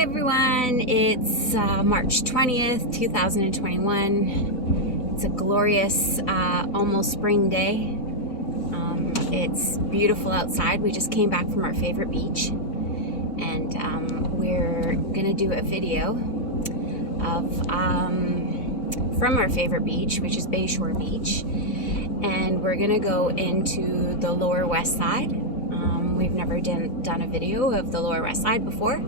Hi everyone, it's March 20th, 2021. It's a glorious, almost spring day. It's beautiful outside. We just came back from our favorite beach, and we're gonna do a video of from our favorite beach, which is Bayshore Beach, and we're gonna go into the Lower West Side. We've never done a video of the Lower West Side before.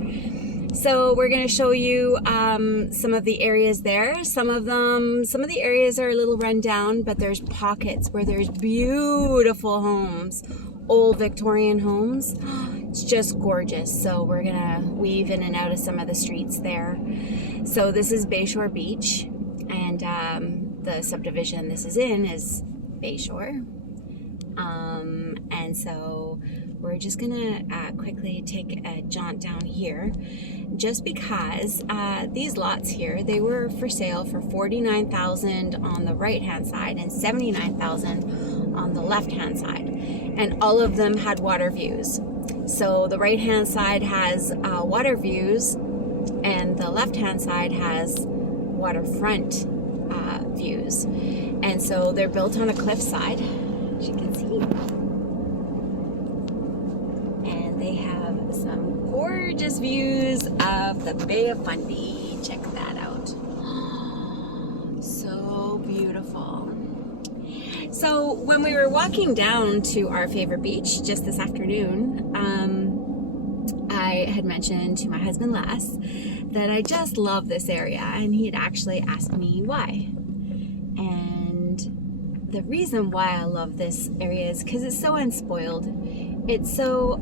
So we're going to show you some of the areas there. Some of the areas are a little run down, but there's pockets where there's beautiful homes, old Victorian homes. It's just gorgeous. So we're going to weave in and out of some of the streets there. So this is Bayshore Beach, and the subdivision this is in is Bayshore. And so we're just gonna quickly take a jaunt down here, just because these lots here, they were for sale for $49,000 on the right hand side and $79,000 on the left hand side, and all of them had water views. So the right hand side has water views, and the left hand side has waterfront views. And so they're built on a cliffside, as you can see. They have some gorgeous views of the Bay of Fundy. Check that out. So beautiful. So when we were walking down to our favorite beach just this afternoon, I had mentioned to my husband Les that I just love this area, and he had actually asked me why. And the reason why I love this area is because it's so unspoiled. It's so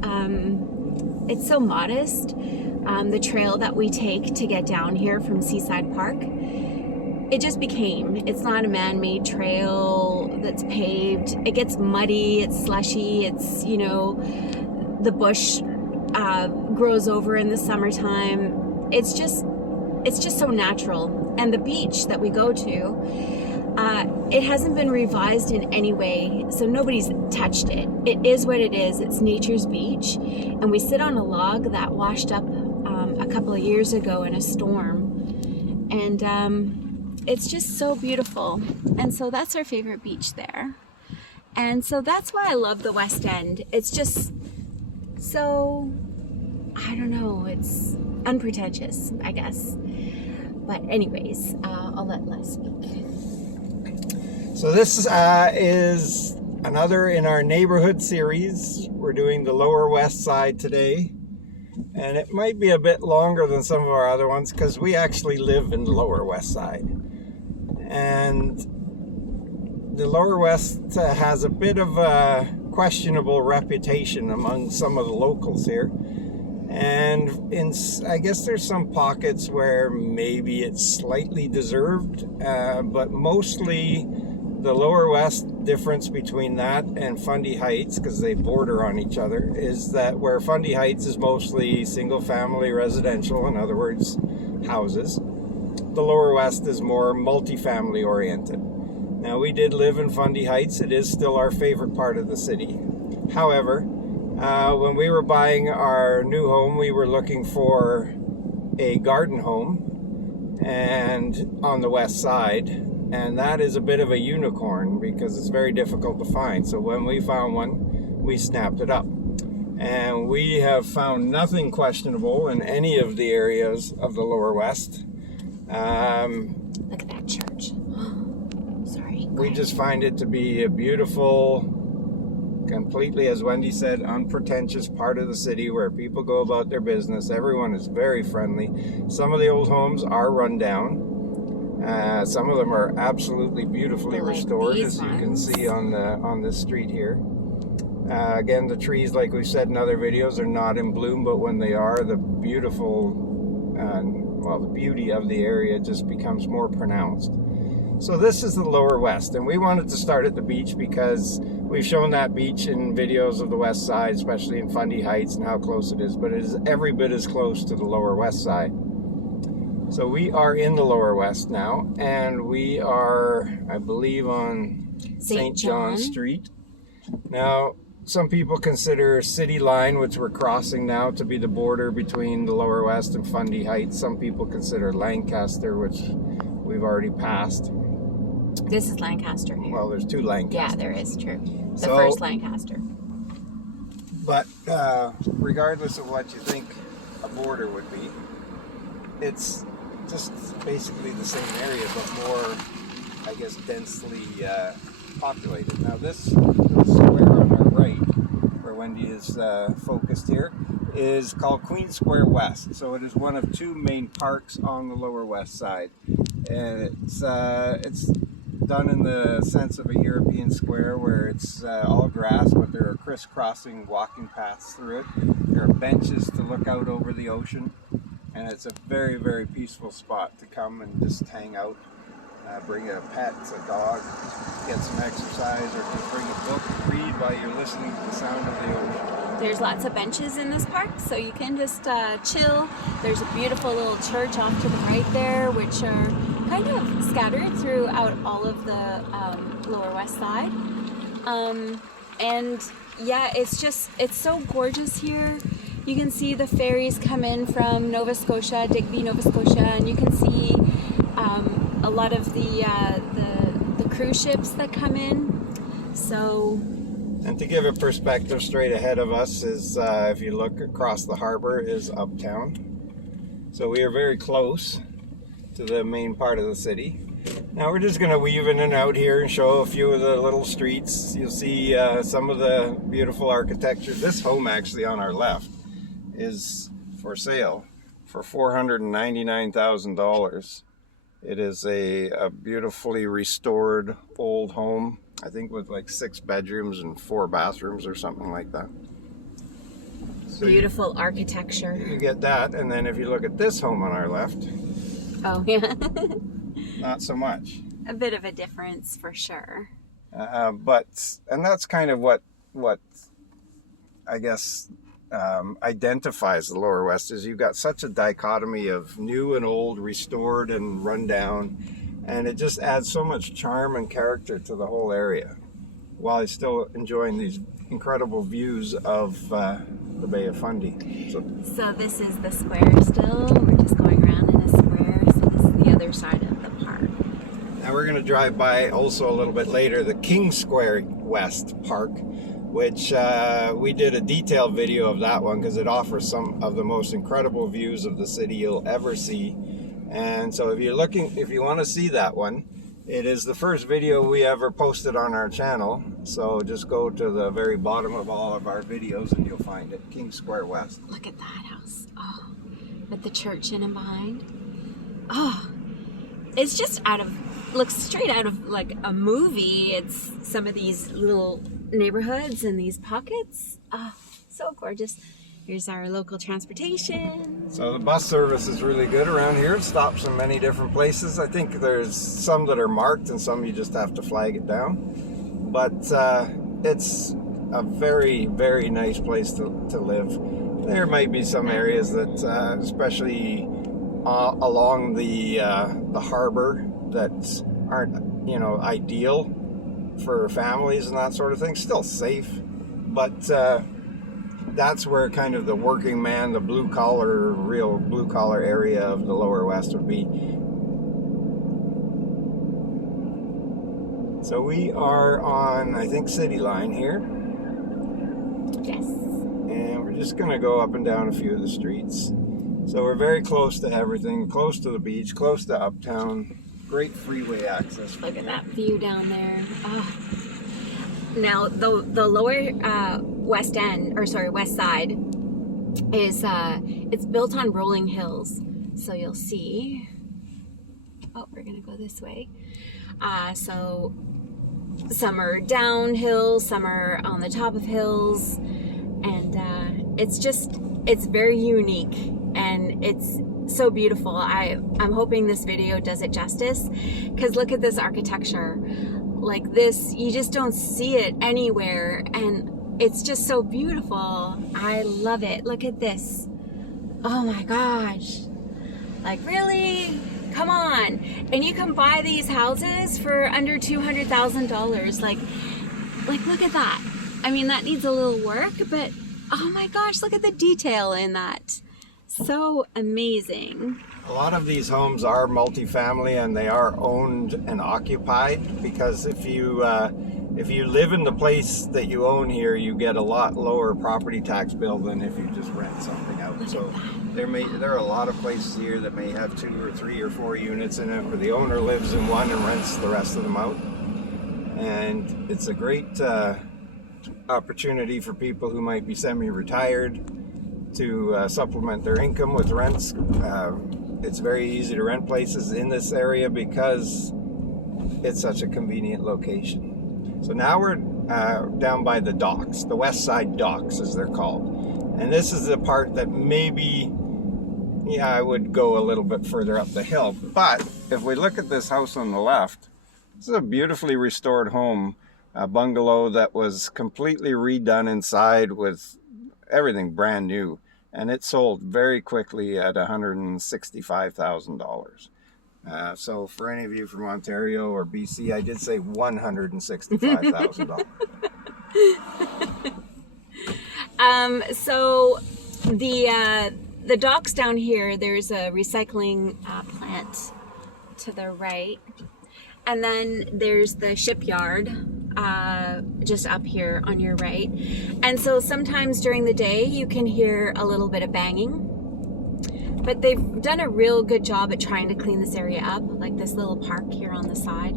modest. The trail that we take to get down here from Seaside Park, it just became. It's not a man-made trail that's paved. It gets muddy, it's slushy, it's, you know, the bush grows over in the summertime. It's just so natural. And the beach that we go to, it hasn't been revised in any way, so nobody's touched it. It is what it is. It's nature's beach, and we sit on a log that washed up a couple of years ago in a storm, and it's just so beautiful. And so that's our favorite beach there, and so that's why I love the West End. It's just so, I don't know, it's unpretentious, I guess. But anyways, I'll let Les speak. So this is another in our neighborhood series. We're doing the Lower West Side today, and it might be a bit longer than some of our other ones because we actually live in the Lower West Side. And the Lower West has a bit of a questionable reputation among some of the locals here. And I guess there's some pockets where maybe it's slightly deserved, but mostly the Lower West difference between that and Fundy Heights, because they border on each other, is that where Fundy Heights is mostly single-family residential, in other words, houses, the Lower West is more multifamily oriented. Now, we did live in Fundy Heights. It is still our favorite part of the city. However, when we were buying our new home, we were looking for a garden home and on the west side. And that is a bit of a unicorn because it's very difficult to find. So when we found one, we snapped it up. And we have found nothing questionable in any of the areas of the Lower West. Look at that church. Sorry. We just find it to be a beautiful, completely, as Wendy said, unpretentious part of the city where people go about their business. Everyone is very friendly. Some of the old homes are run down. Some of them are absolutely beautifully restored, as you can see on this street here. Again, the trees, like we've said in other videos, are not in bloom, but when they are, the beautiful, the beauty of the area just becomes more pronounced. So this is the Lower West, and we wanted to start at the beach because we've shown that beach in videos of the West Side, especially in Fundy Heights and how close it is, but it is every bit as close to the Lower West Side. So we are in the Lower West now, and we are, I believe, on St. John Street. Now, some people consider City Line, which we're crossing now, to be the border between the Lower West and Fundy Heights. Some people consider Lancaster, which we've already passed. This is Lancaster. Well, there's two Lancasters. Yeah, there is, true. The first Lancaster. But regardless of what you think a border would be, it's just basically the same area, but more, I guess, densely populated. Now this square on our right, where Wendy is focused here, is called Queen Square West. So it is one of two main parks on the Lower West Side, and it's done in the sense of a European square where it's all grass, but there are crisscrossing walking paths through it. There are benches to look out over the ocean, and it's a very, very peaceful spot to come and just hang out. Bring a pet, a dog, get some exercise, or just bring a book, read while you're listening to the sound of the ocean. There's lots of benches in this park, so you can just chill. There's a beautiful little church off to the right there, which are kind of scattered throughout all of the Lower West Side. And yeah, it's so gorgeous here. You can see the ferries come in from Nova Scotia, Digby, Nova Scotia, and you can see a lot of the cruise ships that come in. So, and to give a perspective, straight ahead of us is, if you look across the harbor, is Uptown. So we are very close to the main part of the city. Now we're just going to weave in and out here and show a few of the little streets. You'll see some of the beautiful architecture. This home actually on our left is for sale for $499,000. It is a beautifully restored old home, I think with like 6 bedrooms and 4 bathrooms or something like that. So beautiful architecture. You get that, and then if you look at this home on our left, oh yeah, not so much. A bit of a difference for sure. And that's kind of what I guess identifies the Lower West, is you've got such a dichotomy of new and old, restored and run down, and it just adds so much charm and character to the whole area, while still enjoying these incredible views of the Bay of Fundy. So this is the square still. We're just going around in a square, so this is the other side of the park. Now we're going to drive by also a little bit later the King Square West Park, which we did a detailed video of that one because it offers some of the most incredible views of the city you'll ever see. And so if you want to see that one, it is the first video we ever posted on our channel. So just go to the very bottom of all of our videos and you'll find it, King Square West. Look at that house. Oh, with the church in and behind. Oh, it's just looks straight out of like a movie. It's some of these little neighborhoods and these pockets. Oh, so gorgeous. Here's our local transportation. So the bus service is really good around here. It stops in many different places. I think there's some that are marked and some you just have to flag it down. But it's a very, very nice place to live. There might be some areas that, especially along the harbor, that aren't, ideal for families and that sort of thing. Still safe, but that's where kind of the working man, the real blue collar area of the Lower West would be. So we are on, I think, City Line here. Yes. And we're just going to go up and down a few of the streets. So we're very close to everything, close to the beach, close to Uptown. Great freeway access. Look at that view down there. Oh. Now the lower west side is it's built on rolling hills. So you'll see. Oh, we're gonna go this way. So some are downhill, some are on the top of hills, and it's very unique and it's so beautiful. I'm hoping this video does it justice, because look at this architecture. Like this, you just don't see it anywhere, and it's just so beautiful. I love it. Look at this. Oh my gosh. Like, really? Come on. And you can buy these houses for under $200,000. Like look at that. I mean, that needs a little work, but oh my gosh, look at the detail in that. So amazing. A lot of these homes are multifamily and they are owned and occupied, because if you live in the place that you own here, you get a lot lower property tax bill than if you just rent something out. So there are a lot of places here that may have 2 or 3 or 4 units in it, where the owner lives in one and rents the rest of them out. And it's a great opportunity for people who might be semi-retired to supplement their income with rents. It's very easy to rent places in this area because it's such a convenient location. So now we're down by the docks, the west side docks as they're called. And this is the part that maybe, I would go a little bit further up the hill. But if we look at this house on the left, this is a beautifully restored home, a bungalow that was completely redone inside with everything brand new. And it sold very quickly at $165,000. So for any of you from Ontario or BC, I did say $165,000. So the docks down here, there's a recycling plant to the right. And then there's the shipyard just up here on your right. And so sometimes during the day you can hear a little bit of banging. But they've done a real good job at trying to clean this area up, like this little park here on the side.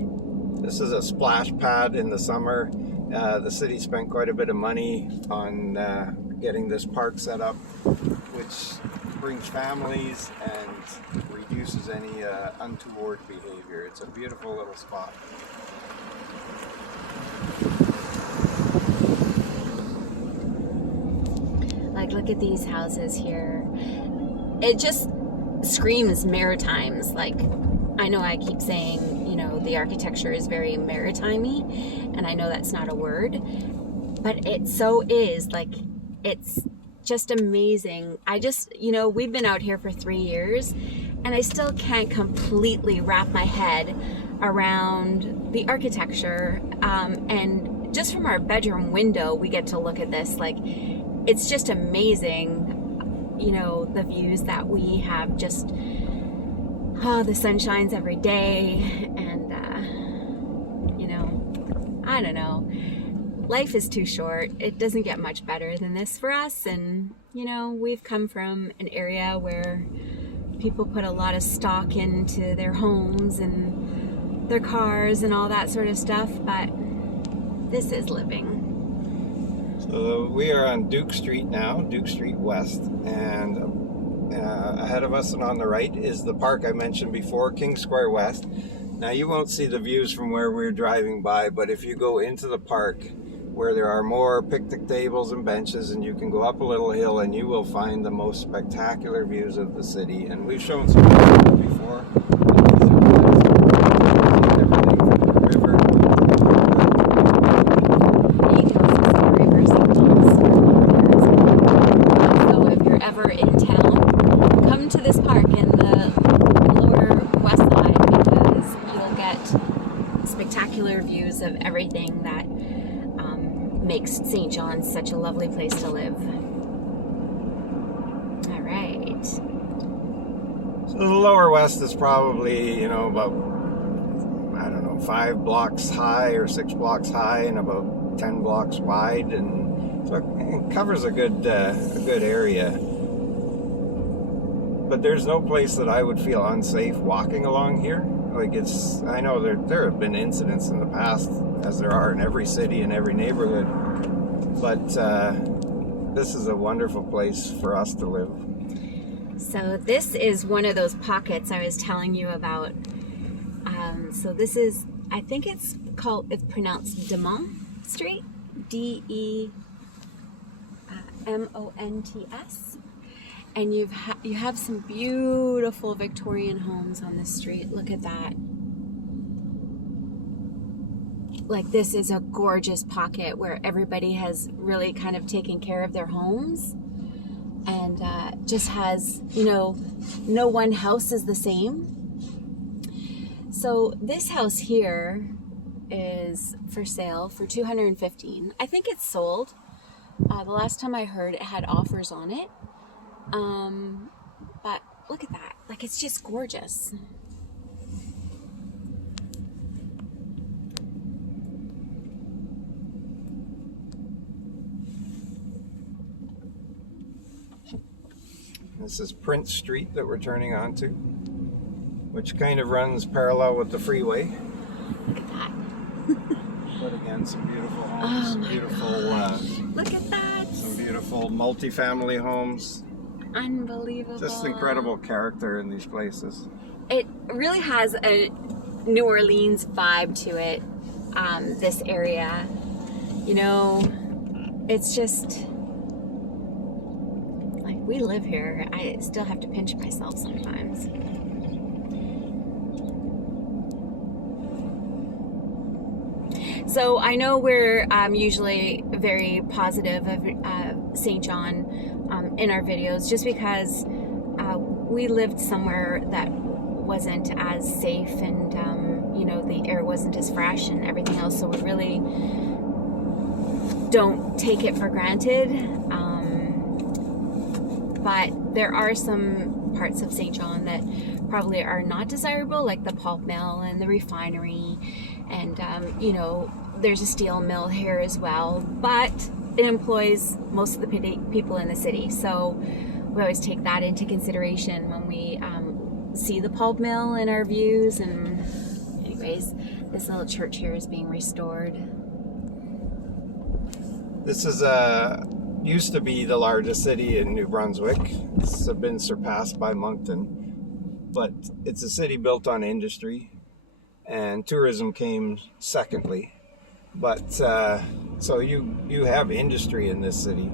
This is a splash pad in the summer. The city spent quite a bit of money on getting this park set up, which brings families and reduces any untoward behavior. It's a beautiful little spot. Like, look at these houses here. It just screams Maritimes. Like, I know I keep saying, you know, the architecture is very maritime-y, and I know that's not a word, but it so is. Like, it's just amazing. I just, you know, we've been out here for 3 years, and I still can't completely wrap my head around the architecture. And just from our bedroom window, we get to look at this. Like, it's just amazing. You know, the views that we have, just, the sun shines every day, and, you know, I don't know. Life is too short. It doesn't get much better than this for us, and, you know, we've come from an area where people put a lot of stock into their homes and their cars and all that sort of stuff, but this is living. So we are on Duke Street now, Duke Street West, and ahead of us and on the right is the park I mentioned before, King Square West. Now you won't see the views from where we're driving by, but if you go into the park where there are more picnic tables and benches, and you can go up a little hill and you will find the most spectacular views of the city. And we've shown some before. Of everything that makes St. John's such a lovely place to live. All right. So the lower west is probably, you know, about, I don't know, 5 blocks high or 6 blocks high and about 10 blocks wide, and so it covers a good area. But there's no place that I would feel unsafe walking along here. Like, I know there have been incidents in the past, as there are in every city and every neighborhood, but this is a wonderful place for us to live. So this is one of those pockets I was telling you about. So this is, I think it's pronounced Demont Street, Demonts. And you have some beautiful Victorian homes on this street. Look at that. Like, this is a gorgeous pocket where everybody has really kind of taken care of their homes, and just has, you know, no one house is the same. So this house here is for sale for $215. I think it's sold. The last time I heard, it had offers on it. But look at that. Like, it's just gorgeous. This is Prince Street that we're turning onto, which kind of runs parallel with the freeway. Look at that. But again, some beautiful homes. Oh my gosh. Look at that. Some beautiful multi-family homes. Unbelievable. Just incredible character in these places. It really has a New Orleans vibe to it, this area. You know, it's just, like, we live here. I still have to pinch myself sometimes. So I know we're usually very positive of St. John in our videos, just because we lived somewhere that wasn't as safe, and you know, the air wasn't as fresh and everything else, so we really don't take it for granted. But there are some parts of St. John that probably are not desirable, like the pulp mill and the refinery, and you know, there's a steel mill here as well, but it employs most of the people in the city, so we always take that into consideration when we see the pulp mill in our views. And anyways, this little church here is being restored. This is used to be the largest city in New Brunswick. It's been surpassed by Moncton, but it's a city built on industry, and tourism came secondly. But so you have industry in this city,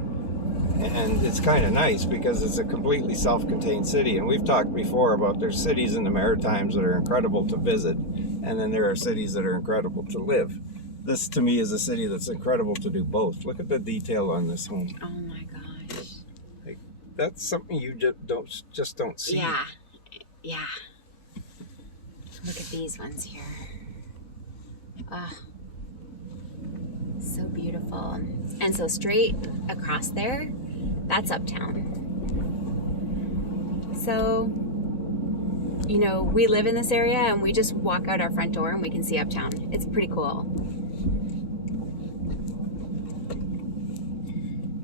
and it's kind of nice because it's a completely self-contained city. And we've talked before about there's cities in the Maritimes that are incredible to visit, and then there are cities that are incredible to live. This to me is a city that's incredible to do both. Look at the detail on this home. Oh my gosh. Like, that's something you just don't see. Yeah. Yeah. Look at these ones here. So beautiful. And so straight across there, that's uptown. So, you know, we live in this area and we just walk out our front door and we can see uptown. It's pretty cool.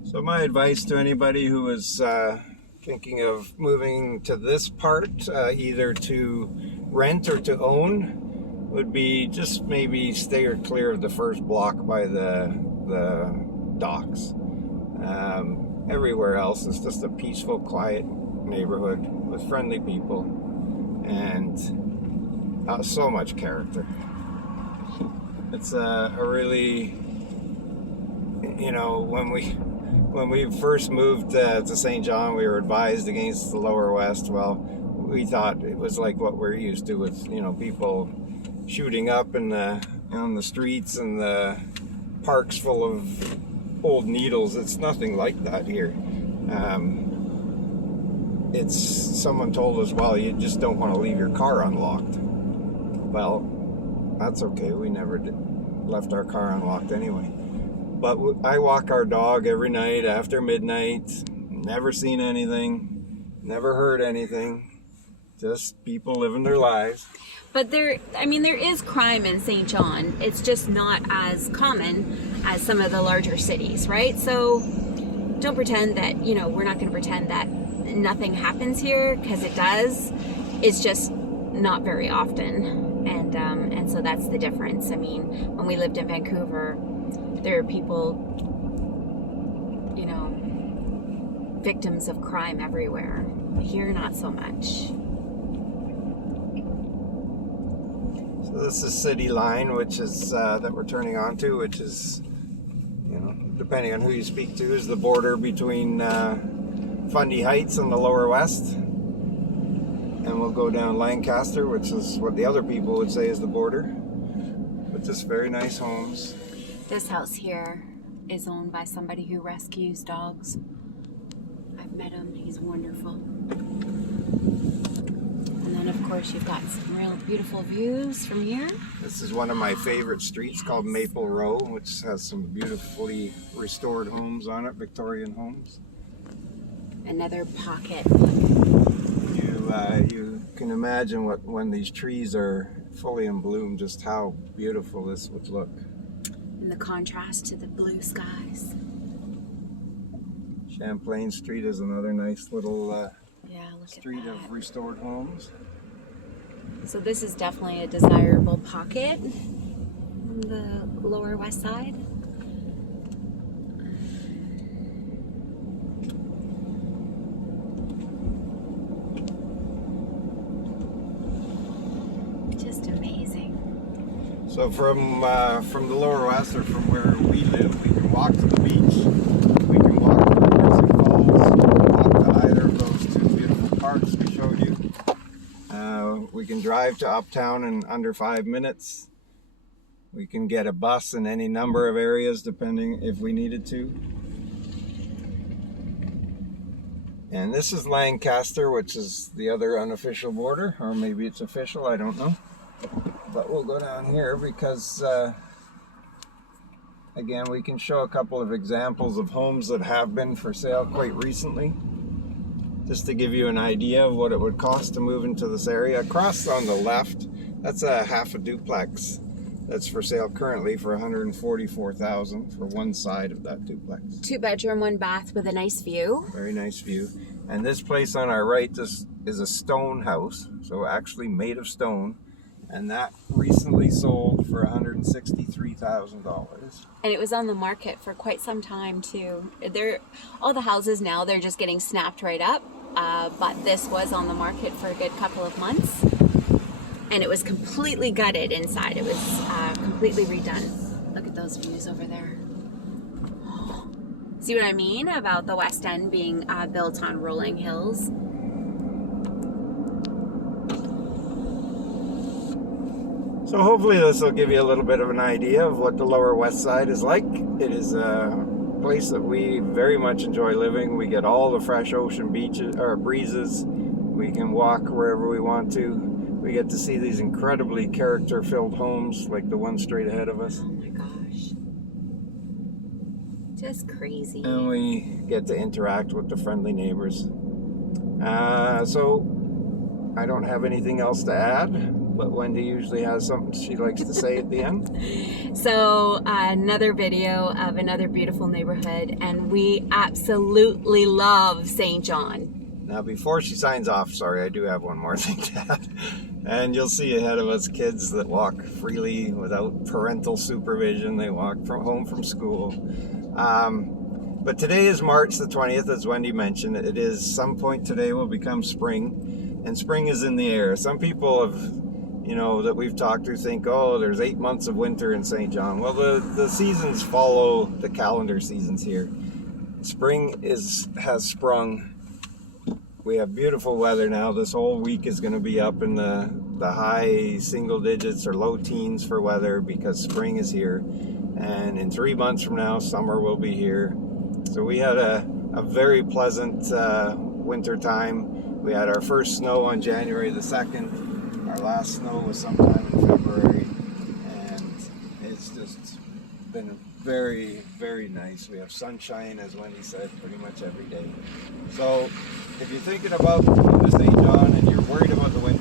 So my advice to anybody who is thinking of moving to this part, either to rent or to own, would be just maybe stay clear of the first block by the docks. Everywhere else is just a peaceful, quiet neighborhood with friendly people and so much character. It's a really, you know, when we first moved to St. John, we were advised against the lower west. Well, we thought it was like what we're used to with, you know, people shooting up on the streets and the parks full of old needles. It's nothing like that here. It's, someone told us, well, you just don't want to leave your car unlocked. Well, that's okay. We never left our car unlocked anyway. But I walk our dog every night after midnight. Never seen anything. Never heard anything. Just people living their lives. But there is crime in St. John. It's just not as common as some of the larger cities, right? So don't pretend that, you know, we're not going to pretend that nothing happens here, because it does. It's just not very often. And so that's the difference. I mean, when we lived in Vancouver, there are people, you know, victims of crime everywhere. Here, not so much. So this is City Line, which is that we're turning onto, which is, you know, depending on who you speak to, is the border between Fundy Heights and the Lower West. And we'll go down Lancaster, which is what the other people would say is the border. But just very nice homes. This house here is owned by somebody who rescues dogs. I've met him. He's wonderful. And then, of course, course, you've got some real beautiful views from here. This is one of my favorite streets called Maple Row, which has some beautifully restored homes on it, Victorian homes. Another pocket. You can imagine when these trees are fully in bloom, just how beautiful this would look. And the contrast to the blue skies. Champlain Street is another nice little street of restored homes. So this is definitely a desirable pocket on the Lower West Side. Just amazing. So from the Lower West, or from where we live, we can walk to the beach. We can walk to the Brunswick Falls. We can walk to either of those two beautiful parks we showed you. We can drive to Uptown in under 5 minutes. We can get a bus in any number of areas depending if we needed to. And this is Lancaster, which is the other unofficial border, or maybe it's official, I don't know. But we'll go down here because again, we can show a couple of examples of homes that have been for sale quite recently, just to give you an idea of what it would cost to move into this area. Across on the left, that's a half a duplex that's for sale currently for $144,000 for one side of that duplex. 2-bedroom, 1 bath with a nice view. Very nice view. And this place on our right, this is a stone house, so actually made of stone, and that recently sold for $163,000. And it was on the market for quite some time too. All the houses now, they're just getting snapped right up. But this was on the market for a good couple of months. And it was completely gutted inside. It was completely redone. Look at those views over there. See what I mean about the West End being built on rolling hills? So hopefully this will give you a little bit of an idea of what the Lower West Side is like. It is a place that we very much enjoy living. We get all the fresh ocean beaches or breezes. We can walk wherever we want to. We get to see these incredibly character-filled homes like the one straight ahead of us. Oh my gosh. Just crazy. And we get to interact with the friendly neighbors. So I don't have anything else to add. But Wendy usually has something she likes to say at the end. So another video of another beautiful neighborhood, and we absolutely love St. John. Now before she signs off, sorry, I do have one more thing to add. And you'll see ahead of us kids that walk freely without parental supervision. They walk home from school. But today is March the 20th, as Wendy mentioned. It is some point today will become spring, and spring is in the air. Some people have, that we've talked to think, oh, there's 8 months of winter in St. John. Well, the seasons follow the calendar seasons here. Spring has sprung. We have beautiful weather now. This whole week is going to be up in the high single digits or low teens for weather because spring is here. And in 3 months from now, summer will be here. So we had a very pleasant winter time. We had our first snow on January the 2nd. Our last snow was sometime in February, and it's just been very, very nice. We have sunshine, as Wendy said, pretty much every day. So if you're thinking about moving to St. John and you're worried about the winter,